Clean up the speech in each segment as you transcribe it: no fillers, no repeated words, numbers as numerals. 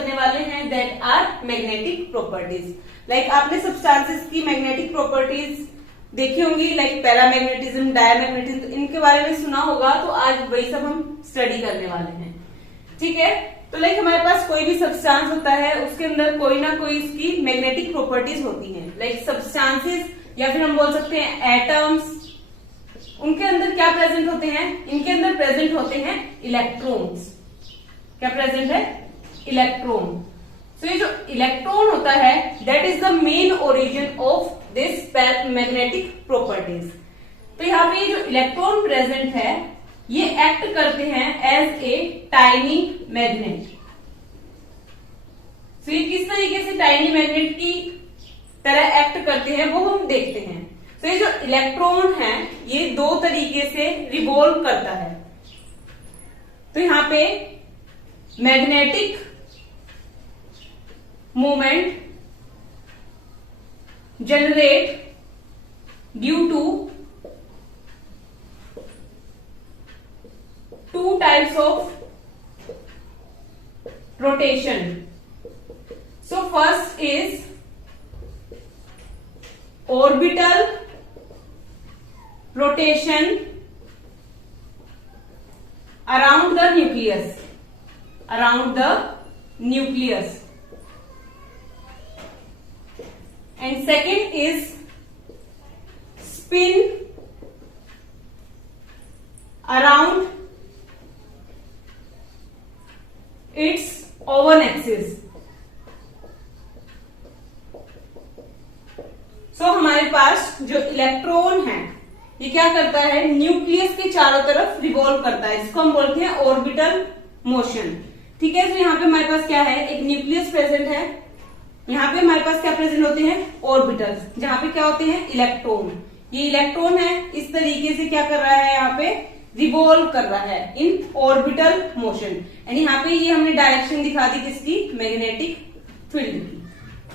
करने वाले हैं that are magnetic properties. Like आपने सब्सटेंसेस की मैग्नेटिक प्रॉपर्टीज देखी होंगी, लाइक पैरामैग्नेटिज्म, डायमैग्नेटिज्म, इनके बारे में सुना होगा। तो आज वही सब हम स्टडी करने वाले हैं, ठीक है। तो लाइक हमारे पास कोई भी सब्सटेंस होता है, उसके अंदर कोई ना कोई इसकी मैग्नेटिक प्रॉपर्टीज होती हैं। लाइक सब्सटेंसेस या फिर हम बोल सकते हैं एटम्स, उनके अंदर क्या प्रेजेंट होते हैं? इनके अंदर प्रेजेंट होते हैं इलेक्ट्रॉन्स। क्या प्रेजेंट है? इलेक्ट्रॉन। तो ये जो इलेक्ट्रॉन होता है that is the main origin of this magnetic properties. तो यहाँ पे ये जो इलेक्ट्रॉन प्रेजेंट है ये एक्ट करते हैं एज ए टाइनी मैग्नेट। तो ये किस तरीके से टाइनी मैग्नेट की तरह एक्ट करते हैं वो हम देखते हैं। तो ये जो इलेक्ट्रॉन है ये दो तरीके से रिवॉल्व करता है। तो यहां पे magnetic moment generate due to two types of rotation. So first is orbital rotation around the nucleus, and second is spin around its own axis. So हमारे पास जो इलेक्ट्रॉन है ये क्या करता है? न्यूक्लियस के चारों तरफ रिवॉल्व करता है, जिसको हम बोलते हैं ऑर्बिटल मोशन, ठीक है। तो यहाँ पे हमारे पास क्या है? एक न्यूक्लियस प्रेजेंट है। यहाँ पे हमारे पास क्या प्रेजेंट होते हैं? ऑर्बिटल्स, जहाँ पे क्या होते हैं? इलेक्ट्रॉन। ये इलेक्ट्रॉन है, इस तरीके से क्या कर रहा है? यहाँ पे रिवॉल्व कर रहा है इन ऑर्बिटल मोशन। एंड यहाँ पे ये हमने डायरेक्शन दिखा दी किसकी? मैग्नेटिक फील्ड की,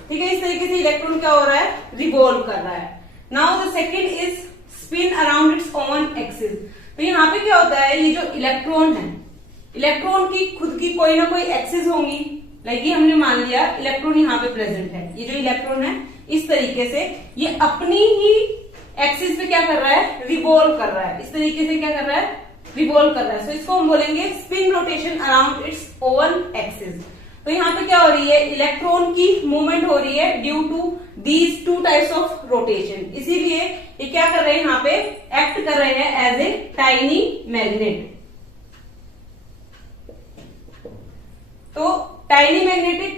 ठीक है। इस तरीके से इलेक्ट्रॉन क्या हो रहा है? रिवॉल्व कर रहा है। Now the second is spin around its own axis. तो यहाँ पे क्या होता है? ये जो इलेक्ट्रॉन है, इलेक्ट्रॉन की खुद की कोई ना कोई एक्सिस होंगी। लाइक ये हमने मान लिया इलेक्ट्रॉन यहाँ पे प्रेजेंट है। ये जो इलेक्ट्रॉन है इस तरीके से ये अपनी ही एक्सिस पे क्या कर रहा है? रिवॉल्व कर रहा है। इस तरीके से क्या कर रहा है? रिवॉल्व कर रहा है। सो इसको हम बोलेंगे spin rotation around its own axis. तो यहाँ पे क्या हो रही है? इलेक्ट्रॉन की मूवमेंट हो रही है due to these two types of rotation. इसीलिए ये क्या कर रहे हैं? यहाँ पे एक्ट कर रहे हैं एज ए टाइनी मैग्नेट। तो टाइनी मैग्नेटिक,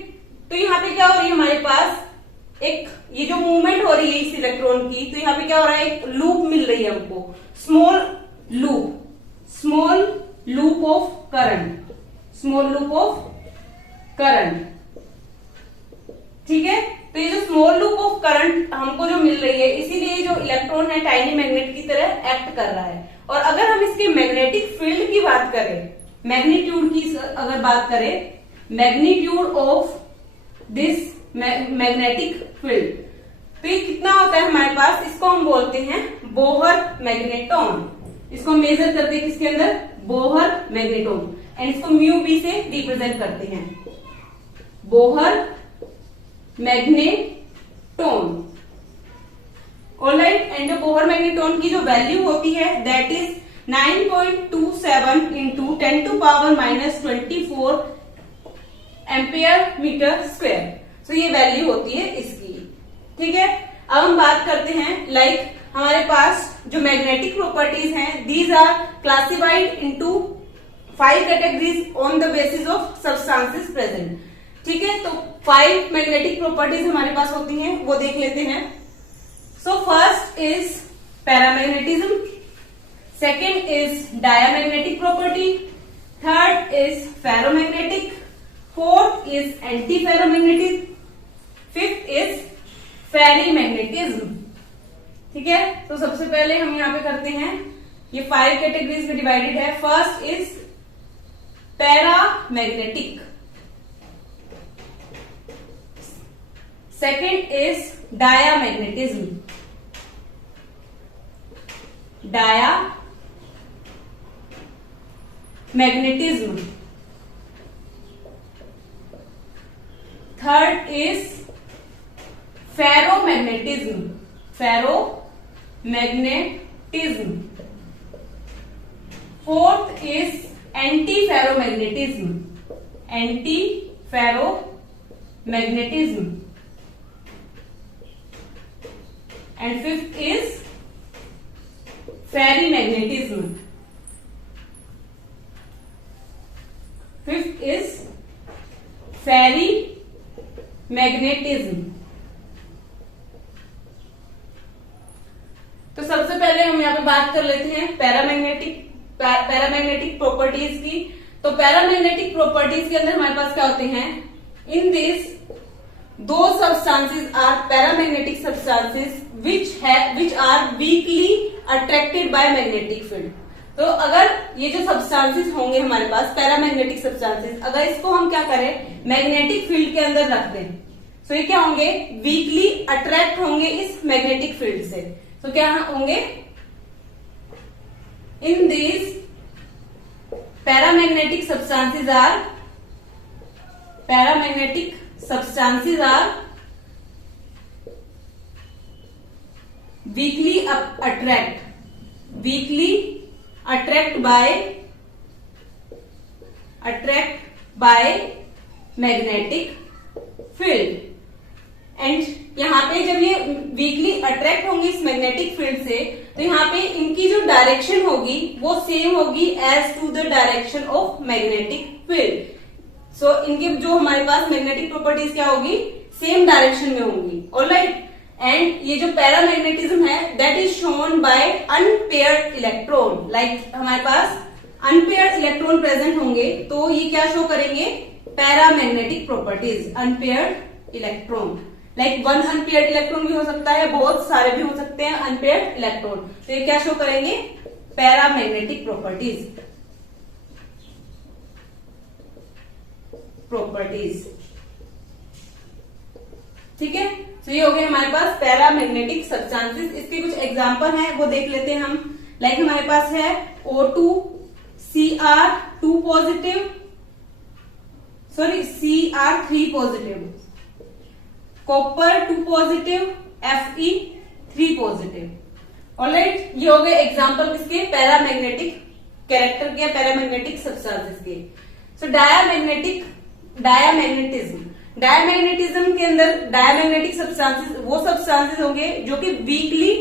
तो यहाँ पे क्या हो रही है? हमारे पास एक ये जो मूवमेंट हो रही है इस इलेक्ट्रॉन की, तो यहाँ पे क्या हो रहा है? एक लूप मिल रही है हमको, स्मॉल लूप ऑफ करंट, ठीक है। तो ये जो स्मॉल लूप ऑफ करंट हमको जो मिल रही है, इसीलिए जो इलेक्ट्रॉन है टाइनी मैग्नेट की तरह एक्ट कर रहा है। और अगर हम इसके मैग्नेटिक फील्ड की बात करें, मैग्नीट्यूड की अगर बात करें, magnitude of this magnetic field, तो ये कितना होता है हमारे पास? इसको हम बोलते हैं बोहर मैग्नेटॉन। इसको मेजर करते हैं किसके अंदर? Bohr magneton. एंड इसको म्यू बी से रिप्रेजेंट करते हैं, बोहर मैग्नेटॉन। ऑलराइट। एंड जो बोहर मैग्नेटॉन की जो वैल्यू होती है that is 9.27 into 10⁻⁻24 ampere metre square. तो ये वैल्यू होती है इसकी, ठीक है। अब हम बात करते हैं लाइक हमारे पास जो मैग्नेटिक प्रॉपर्टीज हैं, these are classified into 5 categories on the basis of substances present, ठीक है। तो 5 मैग्नेटिक प्रॉपर्टीज हमारे पास होती हैं, वो देख लेते हैं। So first is paramagnetism, second is diamagnetic property, third is ferromagnetic, fourth is anti ferromagnetism, fifth is ferrimagnetism, ठीक है। तो सबसे पहले हम यहाँ पे करते हैं, ये 5 कैटेगरीज में डिवाइडेड है। First is paramagnetic, second is diamagnetism, third is ferromagnetism, ferromagnetism. Fourth is anti ferromagnetism, anti ferromagnetism. And fifth is ferrimagnetism, fifth is ferrimagnetism. तो सबसे पहले हम यहाँ पे बात कर लेते हैं पैरामैग्नेटिक प्रॉपर्टीज की। तो पैरामैग्नेटिक प्रॉपर्टीज के अंदर हमारे पास क्या होते हैं, इन दिस दो substances are paramagnetic substances which are weakly attracted by magnetic field. तो अगर ये जो सब्सटेंसेस होंगे हमारे पास पैरामैग्नेटिक सब्सटेंसेस, अगर इसको हम क्या करें मैग्नेटिक फील्ड के अंदर रख दें, तो ये क्या होंगे, वीकली अट्रैक्ट होंगे इस मैग्नेटिक फील्ड से। तो क्या होंगे, in this paramagnetic substances are weakly attract by magnetic field। And यहाँ पे जब ये वीकली अट्रैक्ट होंगी इस मैग्नेटिक फील्ड से, तो यहाँ पे इनकी जो डायरेक्शन होगी वो सेम होगी as to the direction of magnetic field. So इनके जो हमारे पास मैग्नेटिक प्रॉपर्टीज क्या होगी, सेम डायरेक्शन में होंगी। ऑलराइट, एंड ये जो पैरामैग्नेटिज्म है that is shown by unpaired electron. Like हमारे पास अनपेयर्ड इलेक्ट्रॉन प्रेजेंट होंगे तो ये क्या शो करेंगे, paramagnetic properties. Unpaired electron, like one unpaired electron भी हो सकता है, बहुत सारे भी हो सकते हैं अनपेयर्ड इलेक्ट्रॉन। तो ये क्या शो करेंगे, पैरामैग्नेटिक प्रॉपर्टीज। ठीक है, तो ये हो गए हमारे पास पैरामैग्नेटिक सब्सटेंसेस। इसके कुछ एग्जांपल हैं वो देख लेते हैं हम। लाइक हमारे पास है O2 Cr2 positive, Cr3 positive, copper 2 positive, Fe3 positive. Alright, ये हो गए एग्जांपल किसके, पैरामैग्नेटिक कैरेक्टर के, पैरामैग्नेटिक सब्सटेंसेस के। सो डायामैग्नेटिज्म के अंदर डायामैग्नेटिक सब्सटेंसेस वो सब्सटेंसेस होंगे जो कि वीकली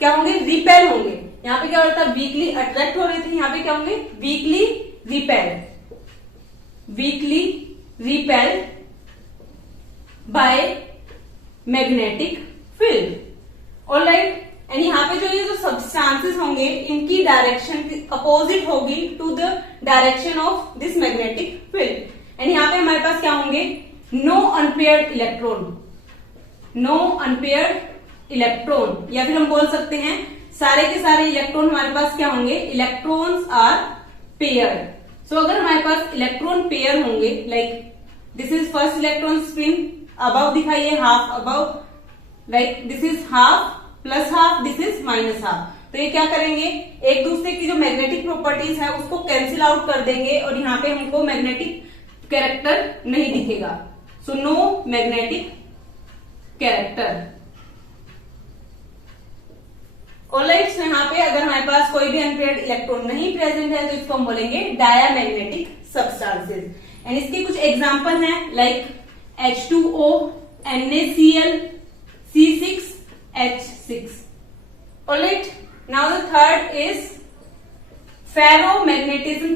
क्या होंगे, रिपेल होंगे। यहाँ पे क्या होता है, वीकली अट्रैक्ट हो रहे थे, यहाँ पे क्या होंगे, weakly repel by magnetic field. Alright, and यहाँ पे जो ये जो सब्सटेंसेस होंगे इनकी डायरेक्शन अपोजिट होगी to the direction of this magnetic field. And यहाँ पे हमारे पास क्या होंगे, नो अनपेयर्ड इलेक्ट्रॉन, या फिर हम बोल सकते हैं सारे के सारे इलेक्ट्रॉन हमारे पास क्या होंगे, इलेक्ट्रॉन्स आर पेयर्ड। सो अगर हमारे पास इलेक्ट्रॉन पेयर होंगे, like this is first electron spin, above दिखाइए half above, like this is half plus half, this is minus half. तो ये क्या करेंगे, एक दूसरे की जो मैग्नेटिक प्रॉपर्टीज है उसको कैंसिल आउट कर देंगे और यहाँ पे हमको मैग्नेटिक कैरेक्टर नहीं दिखेगा। So no magnetic character. Alright, so यहाँ पे अगर हमारे पास कोई भी अनपेयर्ड इलेक्ट्रॉन नहीं प्रेजेंट है तो इसको हम बोलेंगे डायामैग्नेटिक सब्सटेंसेस। एंड इसके कुछ एग्जांपल हैं, like H2O, NaCl, C6H6। Alright, now the third is ferromagnetism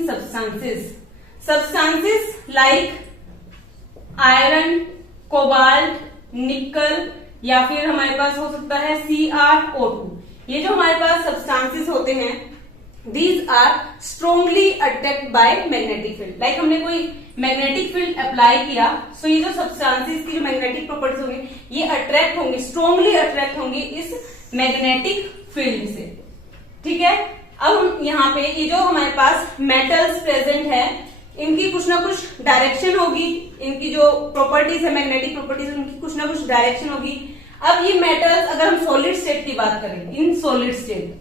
substances like iron, cobalt, निकल, या फिर हमारे पास हो सकता है CrO2। ये जो हमारे पास सब्सटेंसेस होते हैं these are strongly attract by magnetic field. Like हमने कोई मैग्नेटिक फील्ड अप्लाई किया, सो ये जो सब्सटेंसेस की जो मैग्नेटिक प्रॉपर्टीज होंगी ये अट्रैक्ट होंगी, स्ट्रोंगली अट्रैक्ट होंगी इस मैग्नेटिक फील्ड से। ठीक है, अब हम यहाँ पे ये जो हमारे पास मेटल्स प्रेजेंट है इनकी कुछ ना कुछ डायरेक्शन होगी, इनकी जो प्रॉपर्टीज है मैग्नेटिक प्रॉपर्टीज उनकी कुछ ना कुछ डायरेक्शन होगी। अब ये मेटल्स अगर हम सॉलिड स्टेट की बात करें, इन सॉलिड स्टेट,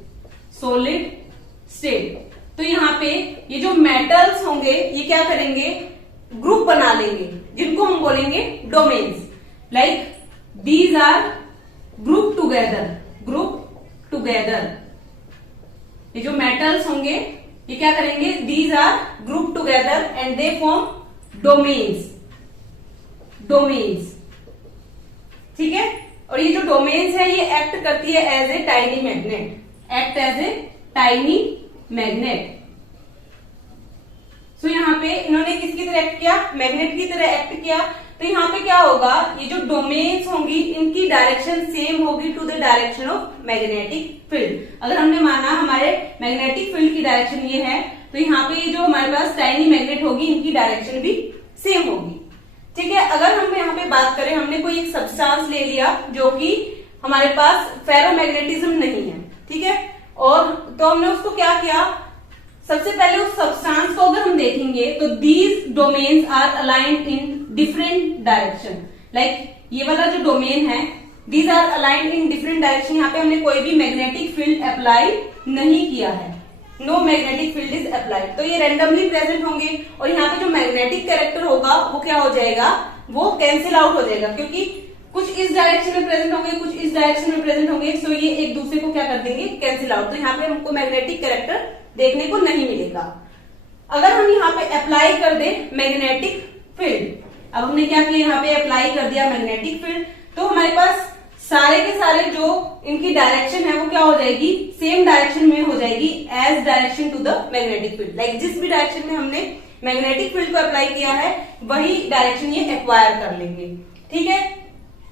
तो यहाँ पे ये जो मेटल्स होंगे ये क्या करेंगे, ग्रुप बना लेंगे जिनको हम बोलेंगे बोलेंगे domains. Like these are group together. ये जो मेटल्स होंगे ये क्या करेंगे, these are group together and they form domains. ठीक है, और ये जो डोमेन्स है ये एक्ट करती है एज ए टाइनी मैग्नेट। सो यहाँ पे इन्होंने किसकी तरह एक्ट किया, मैग्नेट की तरह एक्ट किया। तो यहाँ पे क्या होगा, ये जो डोमेन्स होंगी इनकी डायरेक्शन सेम होगी to the direction of magnetic field. अगर हमने माना हमारे मैग्नेटिक फील्ड की डायरेक्शन ये है, तो यहाँ पे जो हमारे पास टाइनी मैग्नेट होगी इनकी डायरेक्शन भी सेम होगी। ठीक है, अगर हम यहाँ पे बात करें, हमने कोई एक सब्सटेंस ले लिया जो कि हमारे पास फेरोमैग्नेटिज्म नहीं है, ठीक है, और तो हमने उसको क्या किया, सबसे पहले उस सब्सटेंस को अगर हम देखेंगे तो these domains are aligned in different direction. Like ये वाला जो डोमेन है, these are aligned in different direction. यहाँ पे हमने कोई भी मैग्नेटिक फील्ड अप्लाई नहीं किया है, no magnetic field is applied. तो ये रैंडमली प्रेजेंट होंगे और यहाँ पे जो मैग्नेटिक कैरेक्टर होगा वो क्या हो जाएगा, वो कैंसिल आउट हो जाएगा, क्योंकि कुछ इस डायरेक्शन में प्रेजेंट होंगे, कुछ इस डायरेक्शन में प्रेजेंट होंगे। सो ये एक दूसरे को क्या कर देंगे, कैंसिल आउट। तो यहाँ पे हमको मैग्नेटिक कैरेक्टर देखने को नहीं मिलेगा। अगर हम यहाँ पे अप्लाई कर दे मैग्नेटिक फील्ड, अब हमने क्या किया, यहाँ पे अप्लाई कर दिया मैग्नेटिक फील्ड, तो हमारे पास सारे के सारे जो इनकी डायरेक्शन है वो क्या हो जाएगी, सेम डायरेक्शन में हो जाएगी as direction to the magnetic field. Like जिस भी डायरेक्शन में हमने मैग्नेटिक फील्ड को अप्लाई किया है वही डायरेक्शन ये एक्वायर कर लेंगे। ठीक है,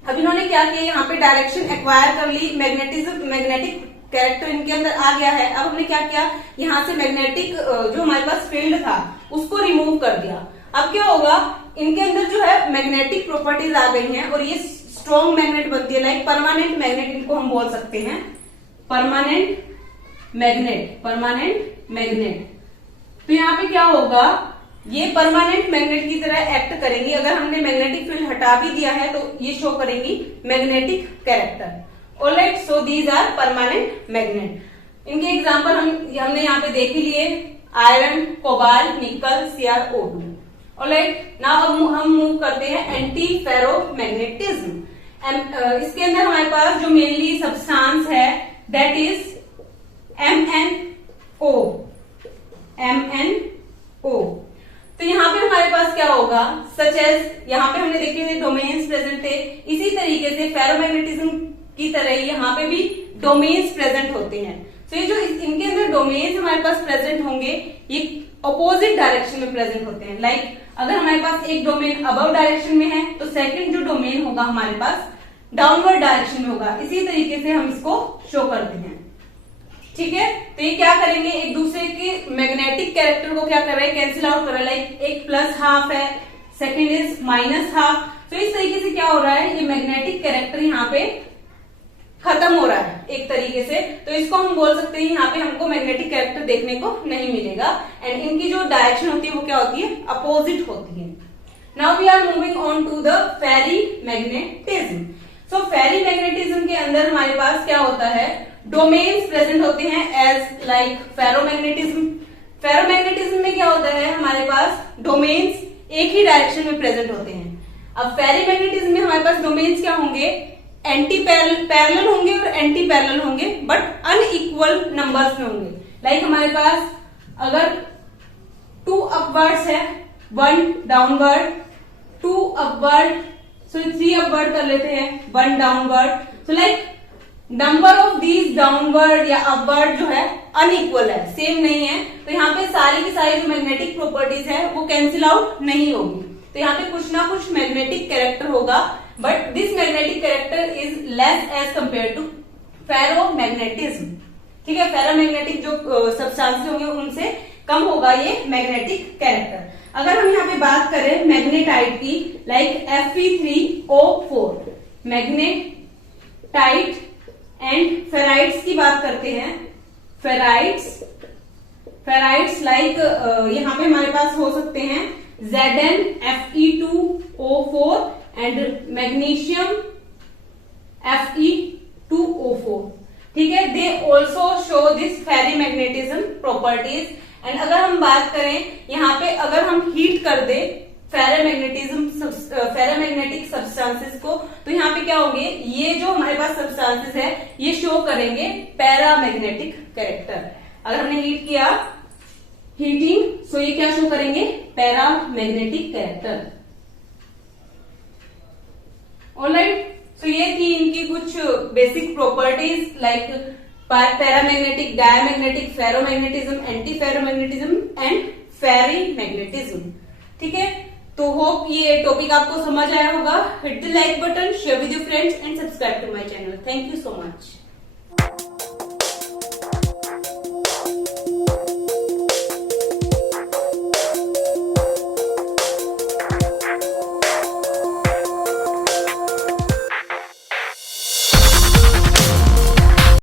अब इन्होंने क्या किया, यहाँ पे डायरेक्शन एक्वायर कर ली, मैग्नेटिक कैरेक्टर इनके अंदर आ गया है। अब हमने क्या किया, यहाँ से मैग्नेटिक जो हमारे पास फील्ड था उसको रिमूव कर दिया। अब क्या होगा, इनके अंदर जो है मैग्नेटिक प्रॉपर्टीज आ गई हैं और ये स्ट्रॉन्ग मैग्नेट बनती है। लाइक परमानेंट मैग्नेट इनको हम बोल सकते हैं, परमानेंट मैग्नेट। तो यहाँ पे क्या होगा, ये परमानेंट मैग्नेट की तरह एक्ट करेंगी। अगर हमने मैग्नेटिक फील्ड हटा भी दिया है तो ये शो करेंगी magnetic character. Alright, so these are permanent magnet. इनके एग्जांपल हमने यहाँ पे देख ही लिए, आयरन, कोबाल्ट, निकल, CrO2। ऑलराइट, नाउ हम मूव करते हैं एंटी फेरोमैग्नेटिज्म। इसके अंदर हमारे पास जो मेनली सब्सटेंस है दैट इज MnO। तो यहाँ पे हमारे पास क्या होगा, सच एज यहाँ पे हमने देखे थे डोमेन्स प्रेजेंट थे, इसी तरीके से फेरोमैग्नेटिज्म की तरह यहाँ पे भी डोमेन्स प्रेजेंट होते हैं। तो ये जो इनके अंदर डोमेन्स हमारे पास प्रेजेंट होंगे ये अपोजिट डायरेक्शन में प्रेजेंट होते हैं। लाइक अगर हमारे पास एक डोमेन अबव डायरेक्शन में है तो सेकंड जो डोमेन होगा हमारे पास डाउनवर्ड डायरेक्शन में होगा। इसी तरीके से हम इसको शो करते हैं। ठीक है, तो ये क्या करेंगे, एक दूसरे के मैग्नेटिक कैरेक्टर को क्या कर रहे हैं, कैंसिल आउट कर रहे हैं। लाइक एक प्लस हाफ है, सेकंड इज माइनस हाफ। तो इस तरीके से क्या हो रहा है, ये मैग्नेटिक कैरेक्टर यहाँ पे खत्म हो रहा है एक तरीके से। तो इसको हम बोल सकते हैं यहाँ पे हमको मैग्नेटिक कैरेक्टर देखने को नहीं मिलेगा एंड इनकी जो डायरेक्शन होती है वो क्या होती है, अपोजिट होती है। Now we are moving on to the ferrimagnetism. So ferrimagnetism के अंदर हमारे पास क्या होता है, डोमेन्स प्रेजेंट होते हैं एज लाइक फेरोमैग्नेटिज्म। फेरोमैग्नेटिज्म में क्या होता है, हमारे पास डोमेन्स एक ही डायरेक्शन में प्रेजेंट होते हैं। अब फेरीमैग्नेटिज्म में हमारे पास डोमेन्स क्या होंगे, एंटी पैरेलल होंगे और एंटी पैरेलल होंगे बट अनइक्वल नंबर्स में होंगे। लाइक हमारे पास अगर 2 अपवर्ड्स है, 1 डाउनवर्ड, 2 अपवर्ड, सो 3 अपवर्ड कर लेते हैं, 1 downward. So like number of these downward या अपवर्ड जो है अनइक्वल है, सेम नहीं है। तो यहाँ पे सारी की सारी जो मैग्नेटिक प्रॉपर्टीज है वो कैंसिल आउट नहीं होगी। तो यहाँ पे कुछ ना कुछ मैग्नेटिक कैरेक्टर होगा but this magnetic character is less as compare to ferromagnetism. ठीक है, फेरोमैग्नेटिक जो सब्सटेंसेस होंगे उनसे कम होगा ये मैग्नेटिक कैरेक्टर। अगर हम यहाँ पे बात करें मैग्नेटाइट की, like Fe3O4, magnetite and ferrites की बात करते हैं। फेराइट्स लाइक यहाँ पे हमारे पास हो सकते हैं ZnFe2O4 एंड मैग्नीशियम Fe2O4। ठीक है, they also show this ferrimagnetism properties. And अगर हम बात करें यहाँ पे, अगर हम हीट कर दे फेरामैग्नेटिक सब्सटेंसेस को, तो यहाँ पे क्या होंगे, ये जो हमारे पास सब्सटेंसेस है ये शो करेंगे पैरामैग्नेटिक कैरेक्टर। अगर हमने हीट किया, हीटिंग, सो ये क्या शो करेंगे, पैरामैग्नेटिक कैरेक्टर। ऑलराइट, सो ये थी इनकी कुछ basic properties like paramagnetic, diamagnetic, ferromagnetism, anti ferromagnetism and ferrimagnetism. ठीक है, तो होप ये टॉपिक आपको समझ आया होगा। Hit the like button, share with your friends and subscribe to my channel. Thank you so much.